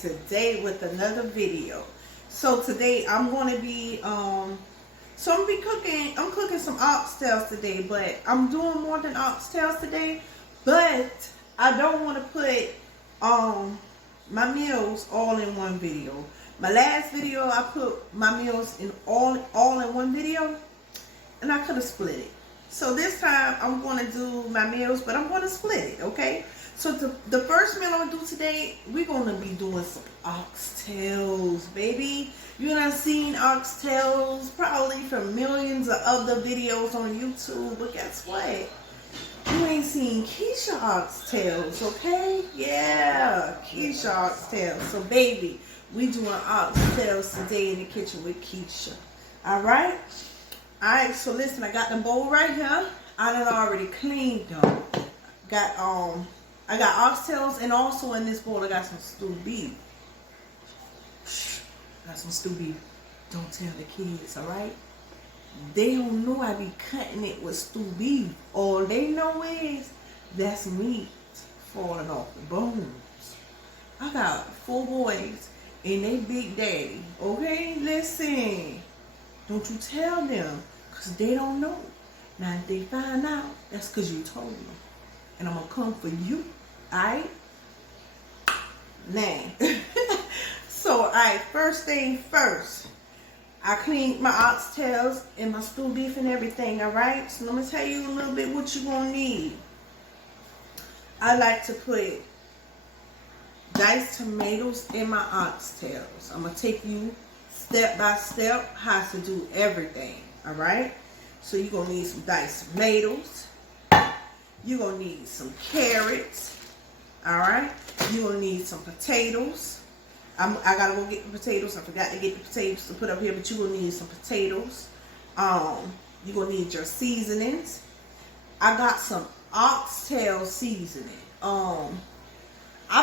today with another video. So today I'm going to be I'm cooking some oxtails today, but I'm doing more than oxtails today. But I don't want to put my meals all in one video. My last video I put my meals in all in one video, and I could have split it. So this time I'm going to do my meals, but I'm going to split it, okay? So the first meal I'm going to do today, we're going to be doing some oxtails, baby. You done seen oxtails probably from millions of other videos on YouTube, but guess what? You ain't seen Keisha oxtails, okay? Yeah, Keisha oxtails. So baby, we doing oxtails today in the kitchen with Keisha. Alright? Alright, so listen, I got the bowl right here. I done already cleaned them. I got oxtails, and also in this bowl I got some stewed beef. Got some stewed beef. Don't tell the kids, alright? They don't know I be cutting it with stewed beef. All they know is that's meat falling off the bones. I got 4 boys and they big daddy. Okay, listen. Don't you tell them, because they don't know. Now if they find out, that's because you told them. And I'm going to come for you. Alright? Now. So, alright, first thing first. I cleaned my oxtails and my stewed beef and everything, alright? So let me tell you a little bit what you're going to need. I like to put diced tomatoes in my oxtails. I'm going to take you step by step how to do everything, alright? So you're going to need some diced tomatoes. You're going to need some carrots, alright? You're going to need some potatoes. I gotta go get the potatoes. I forgot to get the potatoes to put up here, but you're gonna need some potatoes. You're gonna need your seasonings. I got some oxtail seasoning. I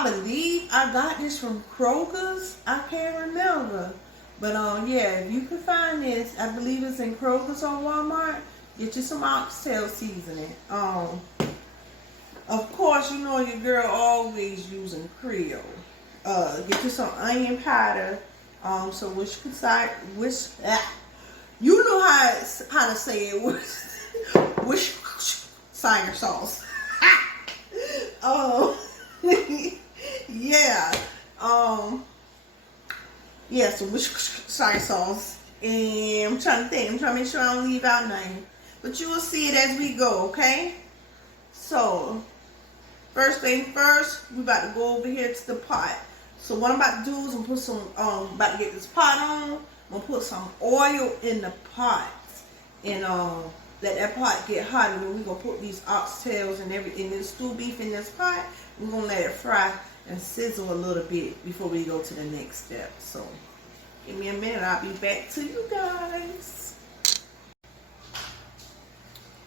believe I got this from Kroger's. I can't remember. But yeah, if you can find this, I believe it's in Kroger's or Walmart. Get you some oxtail seasoning. Of course, you know your girl always using Creole. Get you some onion powder. So you know how to say it. Worcestershire sauce. Yeah. Yeah. So Worcestershire sauce. And I'm trying to think. I'm trying to make sure I don't leave out nothing. But you will see it as we go. Okay. So first thing first, we about to go over here to the pot. So what I'm about to do is I'm put some, about to get this pot on. I'm gonna put some oil in the pot, and let that pot get hot, and then we're gonna put these oxtails and this stewed beef in this pot. We're gonna let it fry and sizzle a little bit before we go to the next step. So give me a minute, I'll be back to you guys.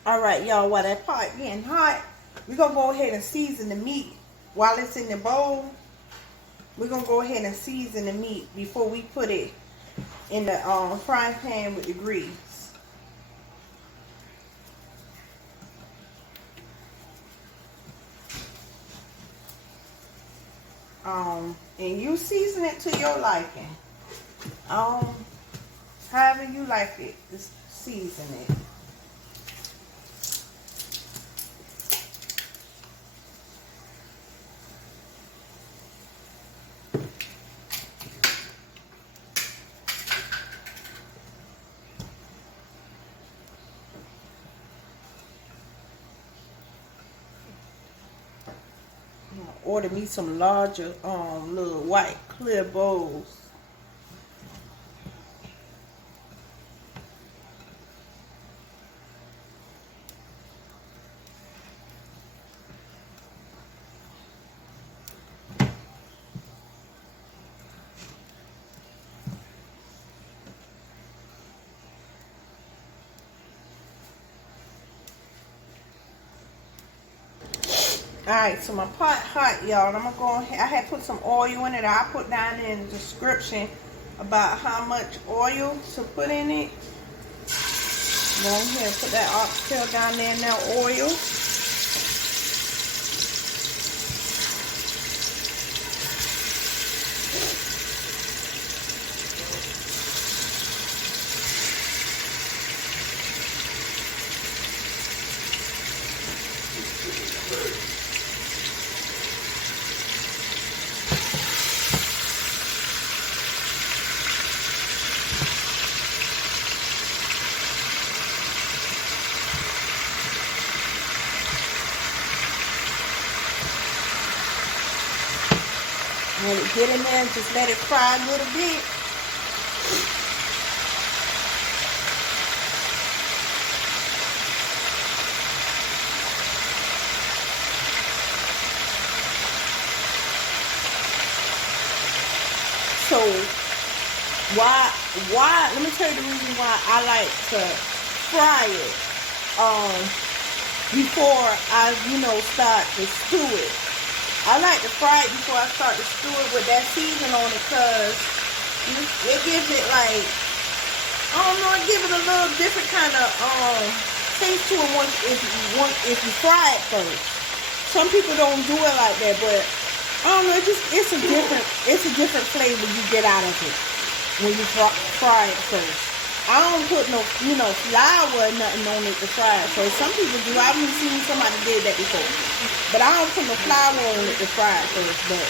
All right, y'all, while that pot getting hot, we're gonna go ahead and season the meat while it's in the bowl. We're going to go ahead and season the meat before we put it in the frying pan with the grease. And you season it to your liking. However you like it, just season it. Order me some larger little white clear bowls. Alright, so my pot hot, y'all. I'm gonna go ahead. I had put some oil in it. I'll put down in the description about how much oil to put in it. Go ahead and put that oxtail down there in that oil. Let it get in there and just let it fry a little bit. So why let me tell you the reason why I like to fry it before I start to stew it. I like to fry it before I start to stew it with that season on it, because it gives it like, I don't know, it gives it a little different kind of taste to it if you fry it first. Some people don't do it like that, but I don't know, it's a different flavor you get out of it when you fry it first. I don't put no flour or nothing on it to fry it first. Some people do. I've even seen somebody did that before, but I don't put no flour on it to fry it first. But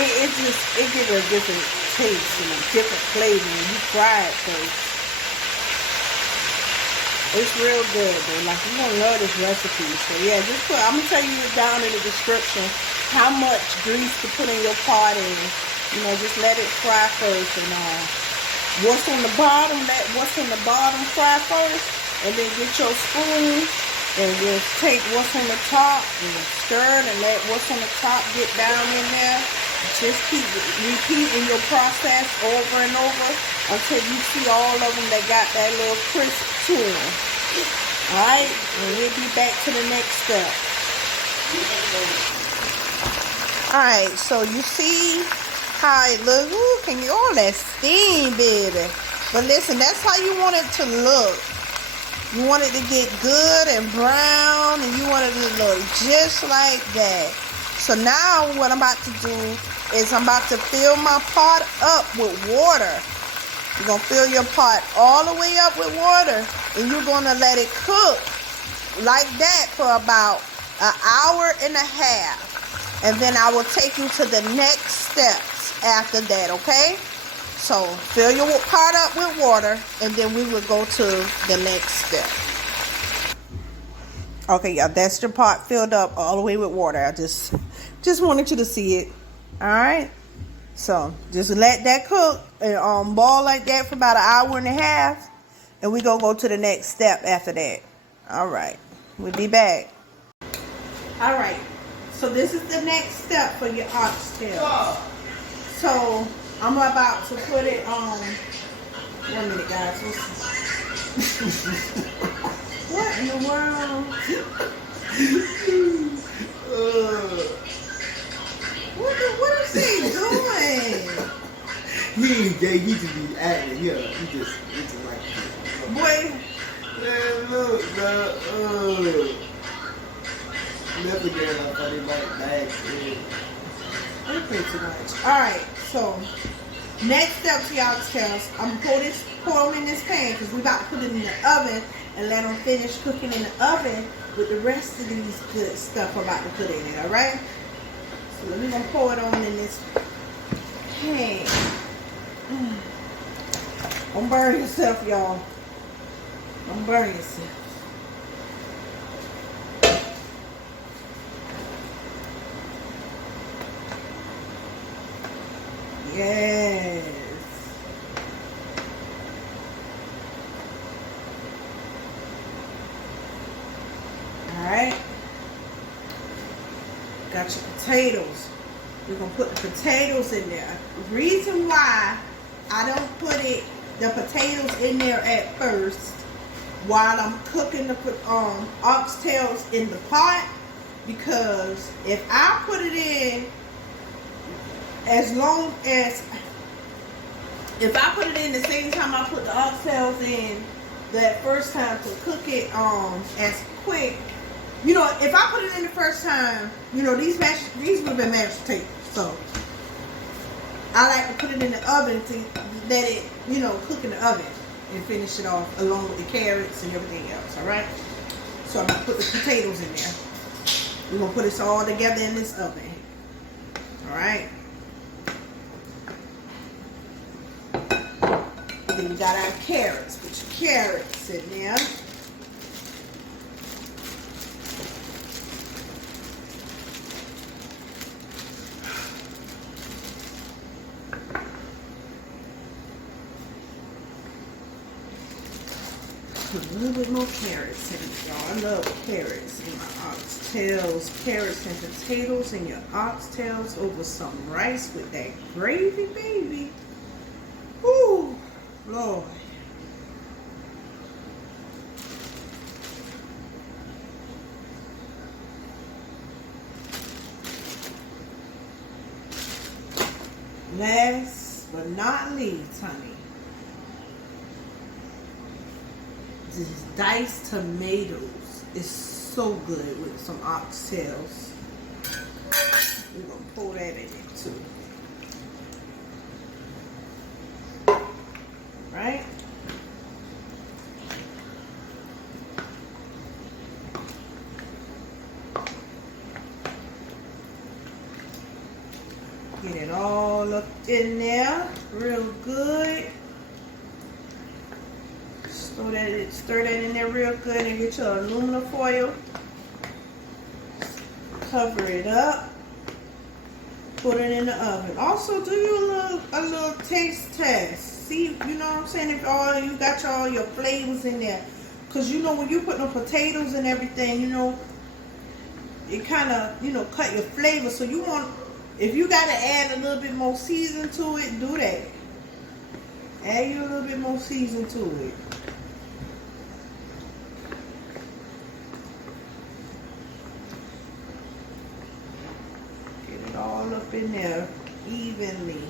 it gives it a different taste and a different flavor when you fry it first. It's real good, though. Like, you're gonna love this recipe. So yeah, I'm gonna tell you down in the description how much grease to put in your pot, and just let it fry first. And what's on the bottom fry first, and then get your spoon and just take what's on the top and stir it and let what's on the top get down in there. Just keep repeating your process over and over until you see all of them that got that little crisp to them. Alright, and we'll be back to the next step. Alright, so you see how it looks. Ooh, can you all that steam, baby? But listen, that's how you want it to look. You want it to get good and brown, and you want it to look just like that. So now what I'm about to do is I'm about to fill my pot up with water. You're going to fill your pot all the way up with water, and you're going to let it cook like that for about an hour and a half. And then I will take you to the next steps after that, okay? So fill your pot up with water, and then we will go to the next step. Okay, y'all, that's your pot filled up all the way with water. I just wanted you to see it. All right, so just let that cook and boil like that for about an hour and a half, and we gonna go to the next step after that. All right, we'll be back. All right, so this is the next step for your oxtail. So I'm about to put it on. 1 minute, guys. What in the world? What is he doing? He just be acting. Yeah, he just like it. Boy. Man, look, bro. Never get enough funny like bags. I play too much. Alright, so next step to y'all oxtails. I'm gonna pour them in this pan because we're about to put it in the oven and let them finish cooking in the oven with the rest of these good stuff I'm about to put in it, alright? So we're gonna pour it on in this pan. Don't burn yourself, y'all. Don't burn yourself. Yes. Alright. Got your potatoes. We're going to put the potatoes in there. The reason why I don't put the potatoes in there at first while I'm cooking the oxtails in the pot, because if I put it in if I put it in the same time I put the oxtails in that first time to cook it as quick, if I put it in the first time, these would have been mashed potatoes. So I like to put it in the oven to let it, cook in the oven and finish it off along with the carrots and everything else. All right. So I'm gonna put the potatoes in there. We're gonna put this all together in this oven. All right. Then we got our carrots. Put your carrots in there. put a little bit more carrots in it, y'all. I love carrots in my oxtails. Carrots and potatoes in your oxtails over some rice with that gravy, baby. Ooh, Lord. Last but not least, honey, these diced tomatoes is so good with some oxtails. We're gonna pour that in it too. Right? Get it all up in there real good. Stir that in there real good and get your aluminum foil. Cover it up. Put it in the oven. Also, do you a little taste test. See, you know what I'm saying? If you got all your flavors in there. Because you know when you put the potatoes and everything, you know, it kind of, you know, cut your flavor. So you want, if you got to add a little bit more season to it, do that. Add you a little bit more season to it. Get it all up in there evenly.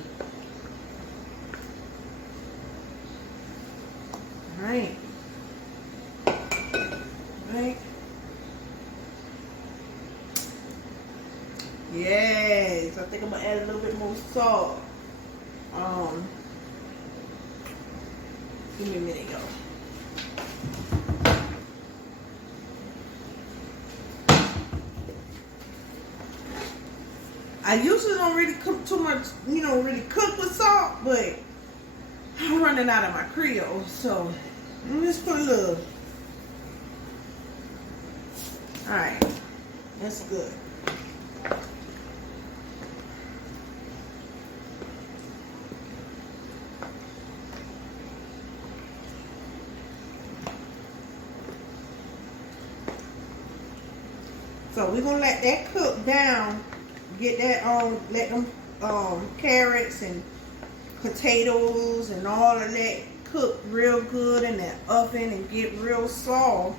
Right. Right. Yes, I think I'm gonna add a little bit more salt. Give me a minute, y'all. I usually don't really cook too much, you know, really cook with salt, but I'm running out of my Creole, so let me just put a little. Alright, that's good. So we're gonna let that cook down, get that let them carrots and potatoes and all of that cook real good in the oven and get real soft.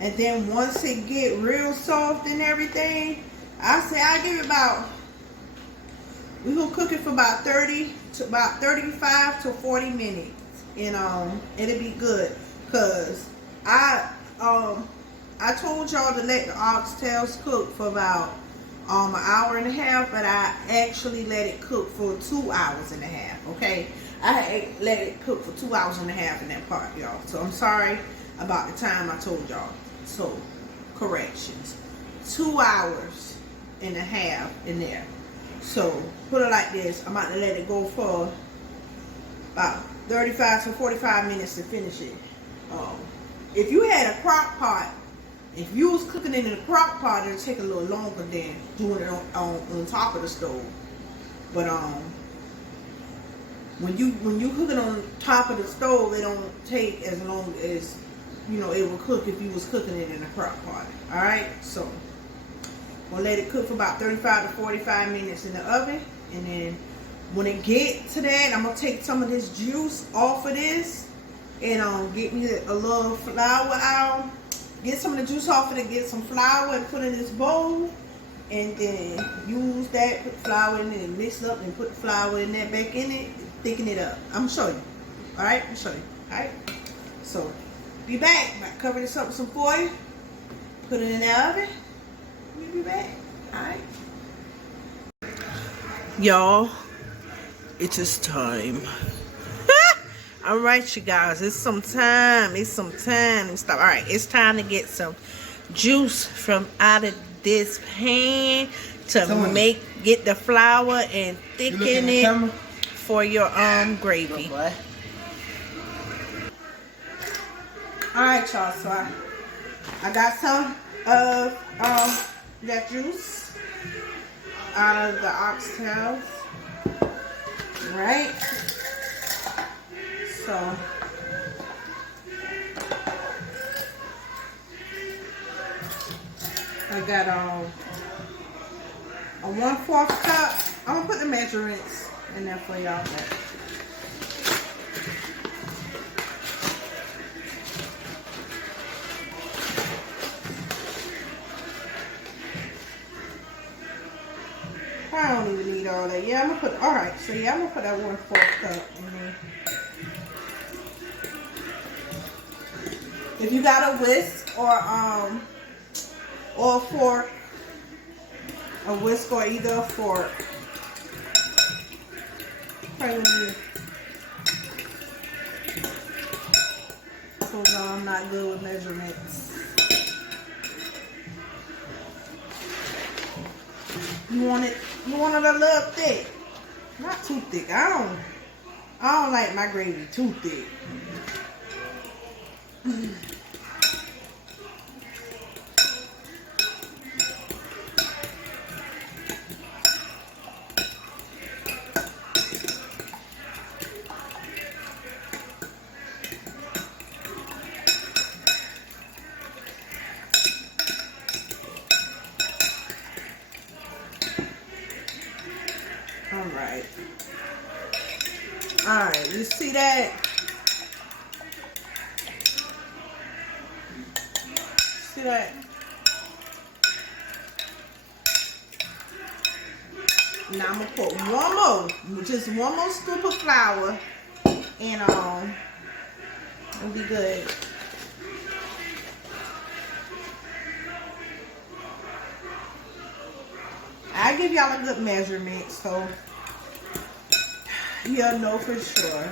And then once it get real soft and everything, I say I give it about, we're gonna cook it for about 35 to 40 minutes, and it'll be good. Cause I told y'all to let the oxtails cook for about an hour and a half, but I actually let it cook for 2 hours and a half. Okay, I let it cook for 2 hours and a half in that part, y'all. So I'm sorry about the time I told y'all. So corrections, 2 hours and a half in there. So put it like this. I'm about to let it go for about 35 to 45 minutes to finish it. If you had a crock pot, if you was cooking it in a crock pot, it'll take a little longer than doing it on top of the stove. But when you cook it on top of the stove, it don't take as long as, you know, it will cook if you was cooking it in a crock pot. All right, so we'll let it cook for about 35 to 45 minutes in the oven, and then when it get to that, I'm gonna take some of this juice off of this and get me a little flour out. Get some of the juice off of it, get some flour and put in this bowl, and then use that, put flour in it and mix it up and put the flour in there back in it, thicken it up. I'm gonna show you. Alright, I'm gonna show you. Alright? So, be back. Cover this up with some foil, put it in the oven, we'll be back. Alright? Y'all, it is time. All right, you guys, it's some time. Stop. All right, it's time to get some juice from out of this pan to get the flour and thicken it for your gravy. All right, y'all. So I got some of that juice out of the oxtails. Right. So I got a 1/4 cup. I'm gonna put the measurements in there for y'all. I don't even need all that. Yeah, I'm gonna put. All right, so yeah, I'm gonna put that 1/4 cup in there. If you got a whisk or a fork, a whisk or either a fork. So I'm not good with measurements. You want it a little thick, not too thick. I don't like my gravy too thick. All right, you see that? See that? Now I'm gonna put just one more scoop of flour, and it'll be good. I give y'all a good measurement, so you'll know for sure.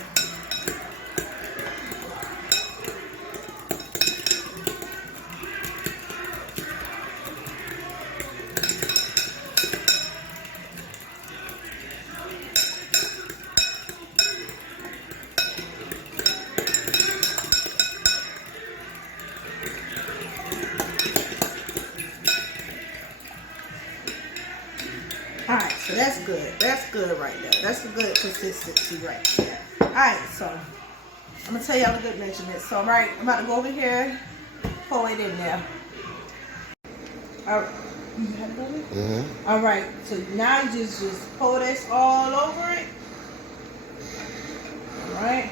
Alright, so that's good. That's good right there. That's a good consistency right there. Alright, so I'm gonna tell y'all a good measurement. So I'm about to go over here, pour it in there. Alright. You have it? Mm-hmm. Alright, so now you just pour this all over it. Alright.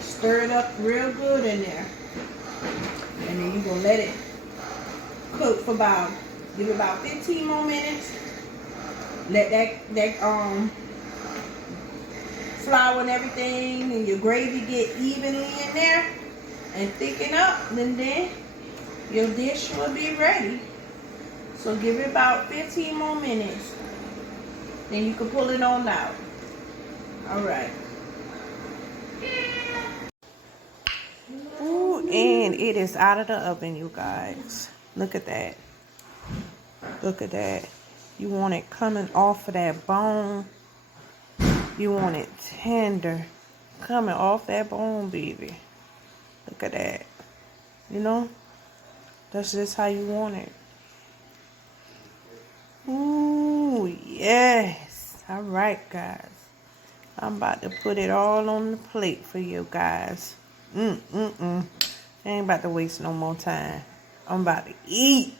Stir it up real good in there. And then you're gonna let it cook for give it about 15 more minutes. Let that flour and everything and your gravy get evenly in there and thicken up, and then your dish will be ready. So give it about 15 more minutes. Then you can pull it on out. Alright. Ooh, and it is out of the oven, you guys. Look at that. Look at that. You want it coming off of that bone. You want it tender. Coming off that bone, baby. Look at that. You know? That's just how you want it. Ooh, yes. All right, guys. I'm about to put it all on the plate for you guys. I ain't about to waste no more time. I'm about to eat.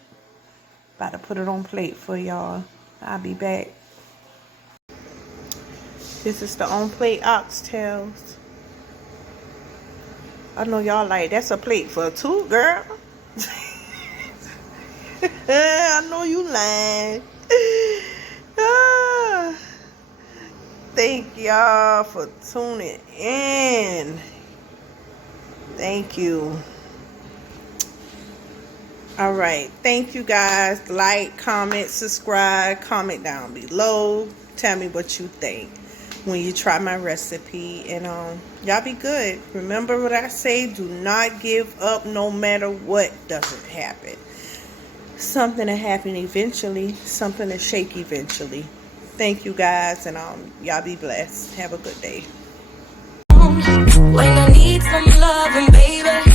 About to put it on plate for y'all. I'll be back. This is the on plate oxtails. I know y'all like, that's a plate for two, girl. I know you lying. Thank y'all for tuning in. Thank you. All right, thank you guys. Like, comment, subscribe, comment down below. Tell me what you think when you try my recipe, and y'all be good. Remember what I say, do not give up no matter what doesn't happen. Something to happen eventually, something to shake eventually. Thank you guys, and y'all be blessed. Have a good day. When I need some loving, baby.